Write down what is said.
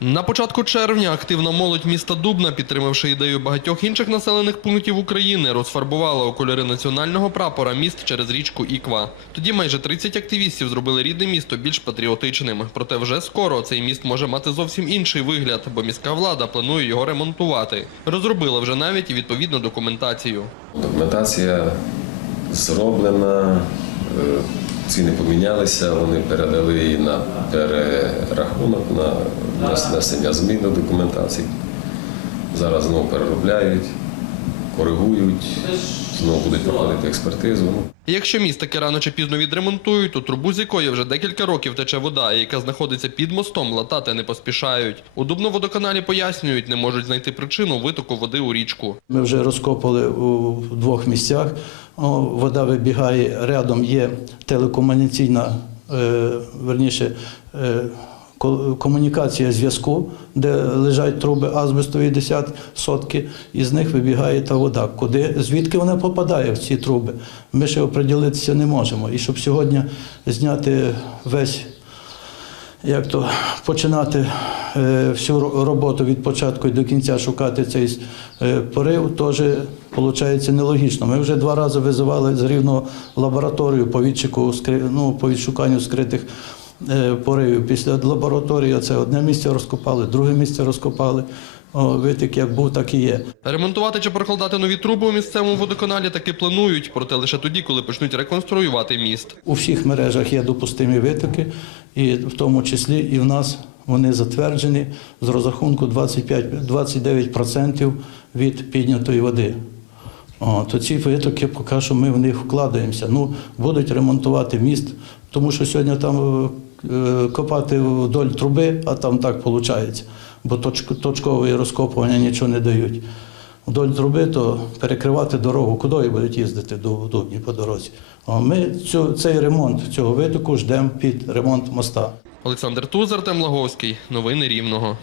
На початку червня активна молодь міста Дубна, підтримавши ідею багатьох інших населених пунктів України, розфарбувала у кольори національного прапора міст через річку Іква. Тоді майже 30 активістів зробили рідне місто більш патріотичним. Проте вже скоро цей міст може мати зовсім інший вигляд, бо міська влада планує його ремонтувати. Розробила вже навіть відповідну документацію. Документація зроблена, е, ціни помінялися, вони передали її на перерахунок, на внесення змін до документації. Зараз знову переробляють, коригують, знову будуть проходити експертизу. Якщо міст таки рано чи пізно відремонтують, то трубу з якої вже декілька років тече вода, яка знаходиться під мостом, латати не поспішають. У Дубноводоканалі пояснюють, не можуть знайти причину витоку води у річку. Ми вже розкопали у двох місцях. Вода вибігає, рядом є телекомунікаційна, е, верніше, е, комунікація зв'язку, де лежать труби азбестові 10 сотки, і з них вибігає та вода. Куди, звідки вона попадає в ці труби? Ми ще оприділитися не можемо. І щоб сьогодні зняти весь як то починати е, всю роботу від початку і до кінця шукати цей е, порив, теж виходить нелогічно. Ми вже два рази визивали з рівного лабораторію по відчику, ну, по відшуканню скритих поривів. Після лабораторії це одне місце розкопали, друге місце розкопали. О, витік як був, так і є. Ремонтувати чи прокладати нові труби у місцевому водоканалі таки планують, проте лише тоді, коли почнуть реконструювати міст. У всіх мережах є допустимі витоки, і в тому числі і в нас вони затверджені з розрахунку 25, 29% від піднятої води. О, то ці витоки поки що ми в них вкладаємося. Ну, будуть ремонтувати міст, тому що сьогодні там е, е, копати вдоль труби, а там так виходить, бо точк, точкові розкопування нічого не дають. Вдоль труби, то перекривати дорогу, куди будуть їздити до Дубні по дорозі. А ми цей ремонт цього витоку ждемо під ремонт моста. Олександр Тузар, Темлаговський, Новини Рівного.